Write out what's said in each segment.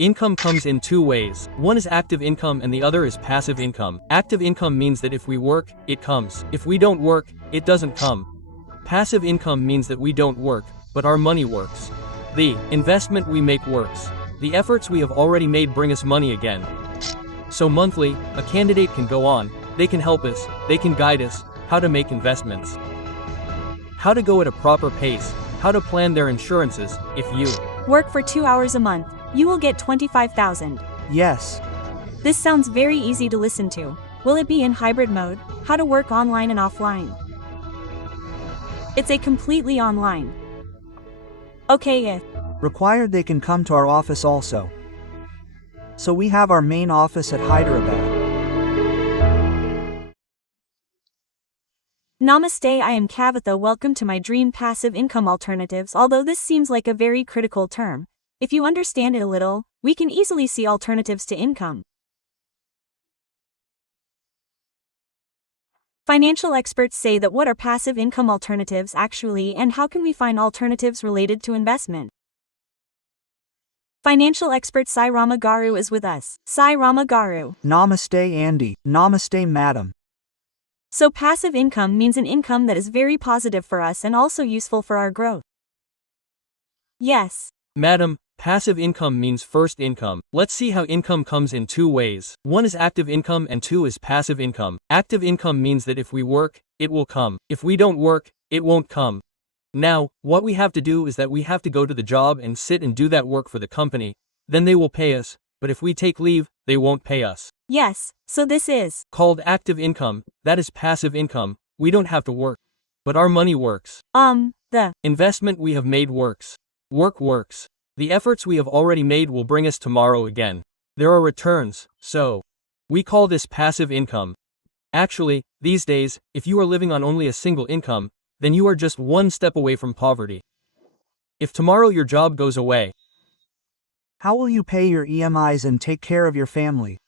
Income comes in two ways. One is active income and the other is passive income. Active income means that if we work, it comes. If we don't work, it doesn't come. Passive income means that we don't work, but our money works. The investment we make works. The efforts we have already made bring us money again. So monthly, a candidate can go on, they can help us, they can guide us, how to make investments, how to go at a proper pace, how to plan their insurances. If you work for 2 hours a month, you will get 25,000. Yes. This sounds very easy to listen to. Will it be in hybrid mode? How to work online and offline? It's a completely online. Okay, if Required they can come to our office also. So we have our main office at Hyderabad. Namaste, I am Kavitha. Welcome to my dream passive income alternatives. Although this seems like a very critical term, if you understand it a little, we can easily see alternatives to income. Financial experts say that what are passive income alternatives actually, and how can we find alternatives related to investment? Financial expert Sai Ramagaru is with us. Sai Ramagaru. Namaste Andy. Namaste madam. So passive income means an income that is very positive for us and also useful for our growth. Yes. Madam, passive income means first income. Let's see how income comes in two ways. One is active income and two is passive income. Active income means that if we work, it will come. If we don't work, it won't come. Now, what we have to do is that we have to go to the job and sit and do that work for the company. Then they will pay us, but if we take leave, they won't pay us. Yes, so this is called active income. That is passive income. We don't have to work, but our money works. The investment we have made works. Work works. The efforts we have already made will bring us tomorrow again. There are returns, so we call this passive income. Actually, these days, if you are living on only a single income, then you are just one step away from poverty. If tomorrow your job goes away, how will you pay your EMIs and take care of your family?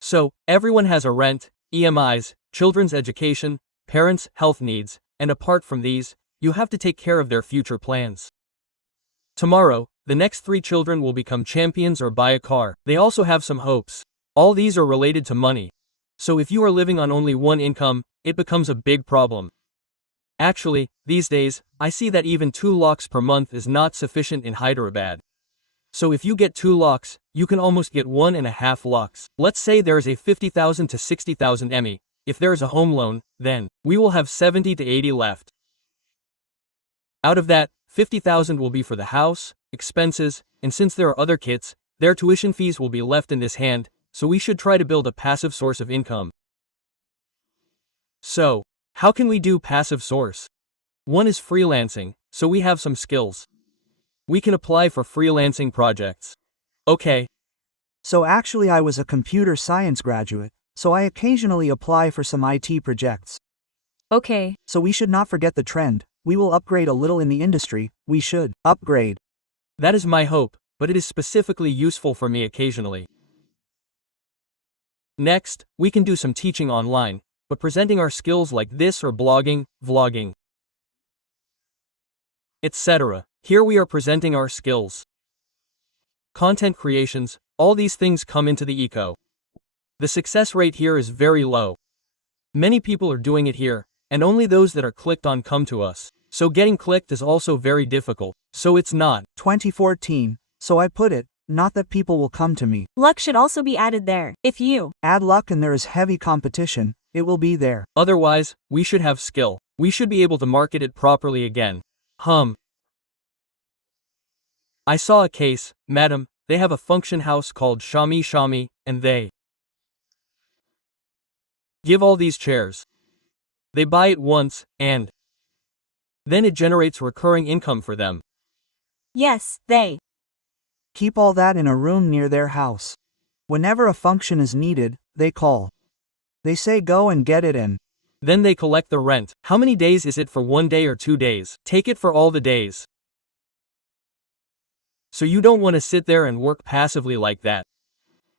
So, everyone has a rent, EMIs, children's education, parents' health needs, and apart from these, you have to take care of their future plans. Tomorrow, the next 3 children will become champions or buy a car. They also have some hopes. All these are related to money. So if you are living on only one income, it becomes a big problem. Actually, these days, I see that even 2 lakhs per month is not sufficient in Hyderabad. So if you get 2 lakhs, you can almost get 1.5 lakhs. Let's say there is a 50,000 to 60,000 ME. If there is a home loan, then we will have 70 to 80 left. Out of that, 50,000 will be for the house, expenses, and since there are other kids, their tuition fees will be left in this hand, so we should try to build a passive source of income. So, how can we do passive source? One is freelancing, so we have some skills. We can apply for freelancing projects. Okay. So actually I was a computer science graduate, so I occasionally apply for some IT projects. Okay. So we should not forget the trend. We will upgrade a little in the industry. We should upgrade. That is my hope, but it is specifically useful for me occasionally. Next, we can do some teaching online, but presenting our skills like this or blogging, vlogging, etc. Here we are presenting our skills. Content creations, all these things come into the eco. The success rate here is very low. Many people are doing it here, and only those that are clicked on come to us. So getting clicked is also very difficult, so it's not 2014, so I put it, not that people will come to me. Luck should also be added there. If you add luck and there is heavy competition, it will be there. Otherwise, we should have skill. We should be able to market it properly again. I saw a case, madam, they have a function house called Shami Shami, and they give all these chairs. They buy it once, and then it generates recurring income for them. Yes, they keep all that in a room near their house. Whenever a function is needed, they call. They say go and get it and then they collect the rent. How many days is it for 1 day or 2 days? Take it for all the days. So you don't want to sit there and work passively like that.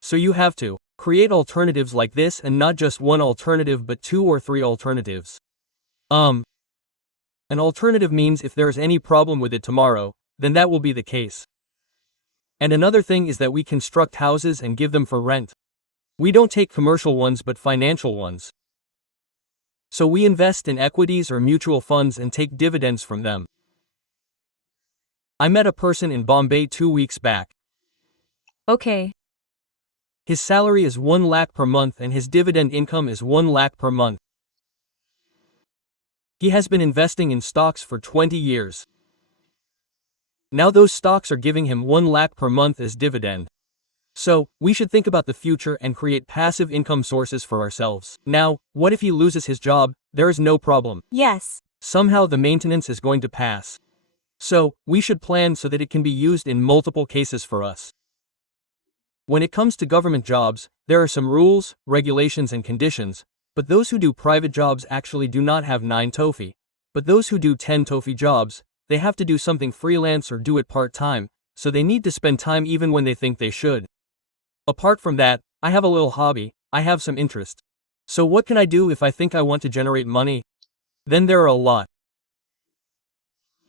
So you have to create alternatives like this, and not just one alternative but 2 or 3 alternatives. An alternative means if there is any problem with it tomorrow, then that will be the case. And another thing is that we construct houses and give them for rent. We don't take commercial ones but financial ones. So we invest in equities or mutual funds and take dividends from them. I met a person in Bombay 2 weeks back. Okay. His salary is 1 lakh per month and his dividend income is 1 lakh per month. He has been investing in stocks for 20 years. Now those stocks are giving him 1 lakh per month as dividend. So, we should think about the future and create passive income sources for ourselves. Now, what if he loses his job? There is no problem. Yes. Somehow the maintenance is going to pass. So, we should plan so that it can be used in multiple cases for us. When it comes to government jobs, there are some rules, regulations and conditions, but those who do private jobs actually do not have 9 TOEFI. But those who do 10 TOEFI jobs, they have to do something freelance or do it part-time, so they need to spend time even when they think they should. Apart from that, I have a little hobby, I have some interest. So what can I do if I think I want to generate money? Then there are a lot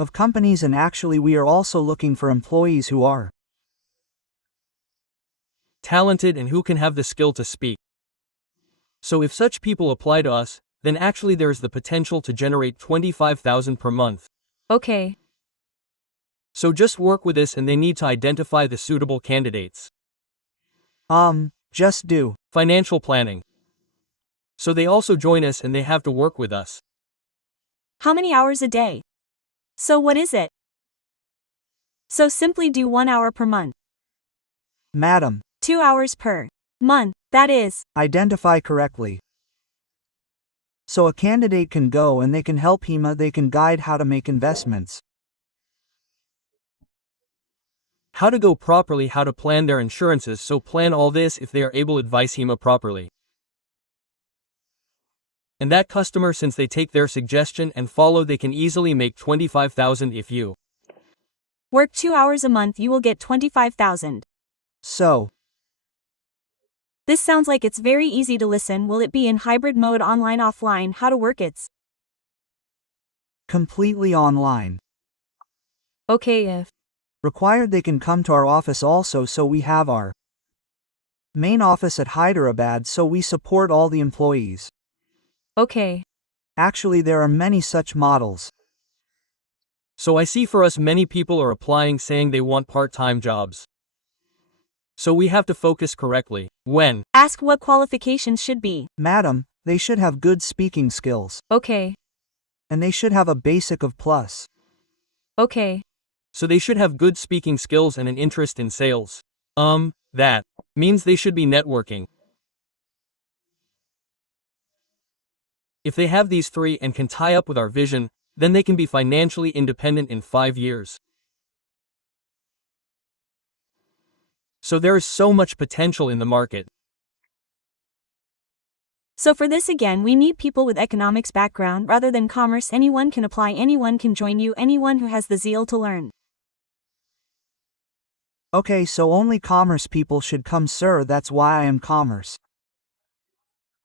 of companies, and actually we are also looking for employees who are talented and who can have the skill to speak. So if such people apply to us, then actually there is the potential to generate 25,000 per month. Okay. So just work with us and they need to identify the suitable candidates. Just do financial planning. So they also join us and they have to work with us. How many hours a day? So what is it? So simply do 1 hour per month. Madam, 2 hours per month, that is. Identify correctly. So a candidate can go and they can help HEMA, they can guide how to make investments. How to go properly, how to plan their insurances, so plan all this if they are able to advise HEMA properly. And that customer, since they take their suggestion and follow, they can easily make 25,000 if you work 2 hours a month, you will get 25,000. So, this sounds like it's very easy to listen. Will it be in hybrid mode, online, offline? How to work it's completely online. Okay, if Required they can come to our office also, so we have our main office at Hyderabad, so we support all the employees. Okay. Actually there are many such models. So I see for us many people are applying saying they want part-time jobs. So we have to focus correctly. When ask what qualifications should be. Madam, they should have good speaking skills. Okay. And they should have a basic of plus. Okay. So they should have good speaking skills and an interest in sales. That means they should be networking. If they have these 3 and can tie up with our vision, then they can be financially independent in 5 years. So there is so much potential in the market. So for this again, we need people with economics background rather than commerce. Anyone can apply, anyone can join you, anyone who has the zeal to learn. Okay, so only commerce people should come, sir. That's why I am commerce.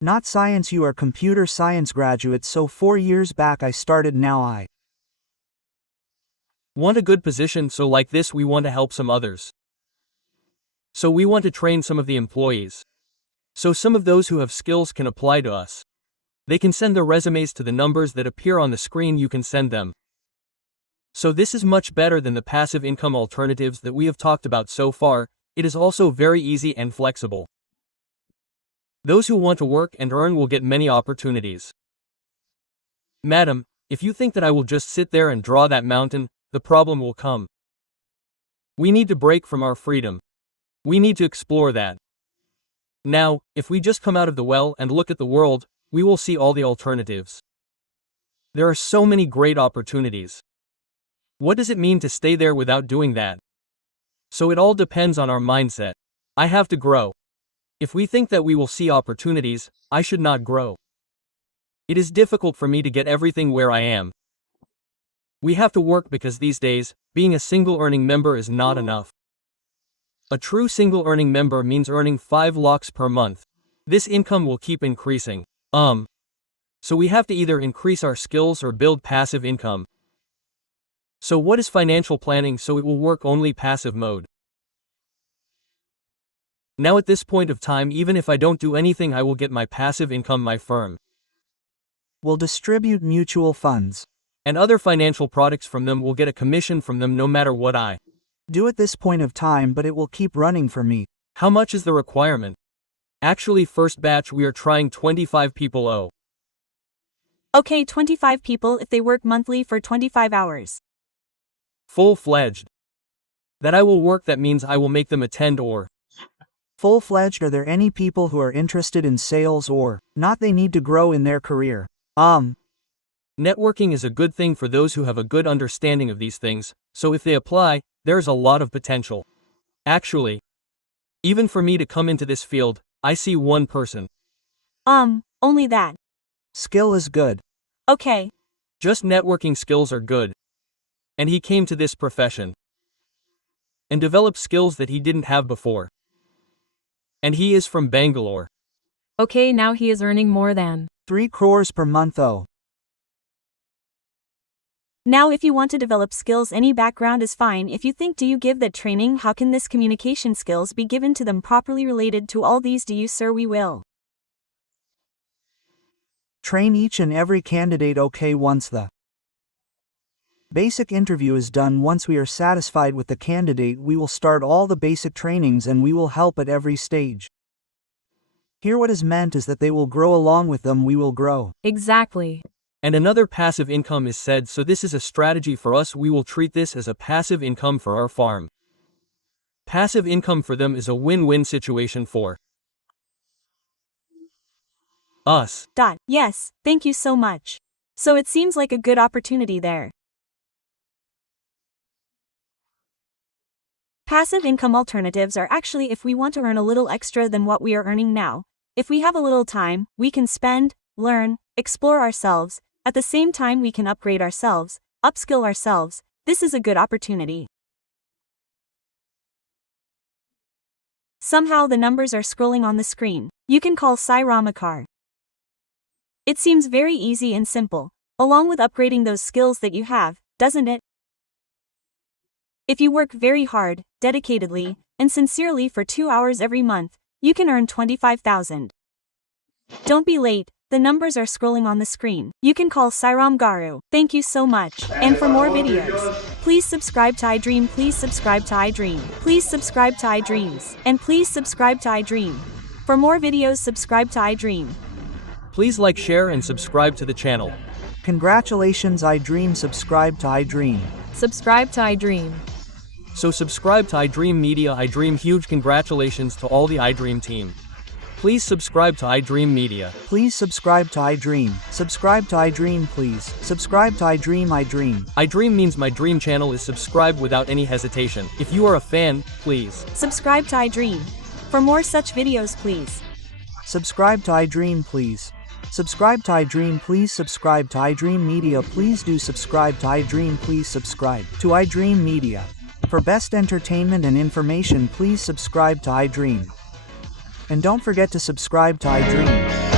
Not science. You are computer science graduate, so 4 years back I started, now I want a good position, so like this we want to help some others. So we want to train some of the employees. So some of those who have skills can apply to us. They can send their resumes to the numbers that appear on the screen, you can send them. So this is much better than the passive income alternatives that we have talked about so far. It is also very easy and flexible. Those who want to work and earn will get many opportunities. Madam, if you think that I will just sit there and draw that mountain, the problem will come. We need to break from our freedom. We need to explore that. Now, if we just come out of the well and look at the world, we will see all the alternatives. There are so many great opportunities. What does it mean to stay there without doing that? So it all depends on our mindset. I have to grow. If we think that we will see opportunities, I should not grow. It is difficult for me to get everything where I am. We have to work because these days, being a single earning member is not enough. A true single earning member means earning 5 lakhs per month. This income will keep increasing. So we have to either increase our skills or build passive income. So what is financial planning? So it will work only passive mode. Now at this point of time, even if I don't do anything, I will get my passive income. My firm will distribute mutual funds. and other financial products from them will get a commission from them no matter what I Do at this point of time, but it will keep running for me. How much is the requirement? Actually, first batch we are trying 25 people. Oh. Okay, 25 people if they work monthly for 25 hours. Full-fledged. That I will work, that means I will make them attend or Full-fledged. Are there any people who are interested in sales or not they need to grow in their career? Networking is a good thing for those who have a good understanding of these things, so if they apply, there's a lot of potential. Actually, even for me to come into this field, I see one person. Only that. Skill is good. Okay. Just networking skills are good. And he came to this profession and developed skills that he didn't have before. And he is from Bangalore. Okay, now he is earning more than 3 crores per month. Oh. Now if you want to develop skills, any background is fine. If you think do you give that training, how can this communication skills be given to them properly related to all these? Do you, sir? We will Train each and every candidate. Okay, once the basic interview is done, once we are satisfied with the candidate, we will start all the basic trainings and we will help at every stage. Here what is meant is that they will grow along with them, we will grow. exactly. And another passive income is said, so this is a strategy for us. We will treat this as a passive income for our farm. Passive income for them is a win-win situation for us. Yes, thank you so much. So it seems like a good opportunity there. Passive income alternatives are actually if we want to earn a little extra than what we are earning now. If we have a little time, we can spend, learn, explore ourselves. At the same time, we can upgrade ourselves, upskill ourselves. This is a good opportunity. Somehow the numbers are scrolling on the screen. You can call Sai Ramakar. It seems very easy and simple, along with upgrading those skills that you have, doesn't it? If you work very hard, dedicatedly, and sincerely for 2 hours every month, you can earn 25,000. Don't be late, the numbers are scrolling on the screen. You can call Sairam Garu. Thank you so much. And for more videos, please subscribe to iDream. Please subscribe to iDream. Please subscribe to iDreams. And please subscribe to iDream. For more videos, subscribe to iDream. Please like, share, and subscribe to the channel. Congratulations, iDream. Subscribe to iDream. Subscribe to iDream. So subscribe to iDream Media. iDream, huge congratulations to all the iDream team. Please subscribe to iDream Media. Please subscribe to iDream. Subscribe to iDream, please. Subscribe to iDream. iDream. iDream means my dream channel is subscribe without any hesitation. If you are a fan, please Subscribe to iDream. For more such videos, please Subscribe to iDream, please. Subscribe to iDream, please. Subscribe to iDream Media. Please do subscribe to iDream. Please subscribe to iDream Media. For best entertainment and information, please subscribe to iDream. And don't forget to subscribe to iDream.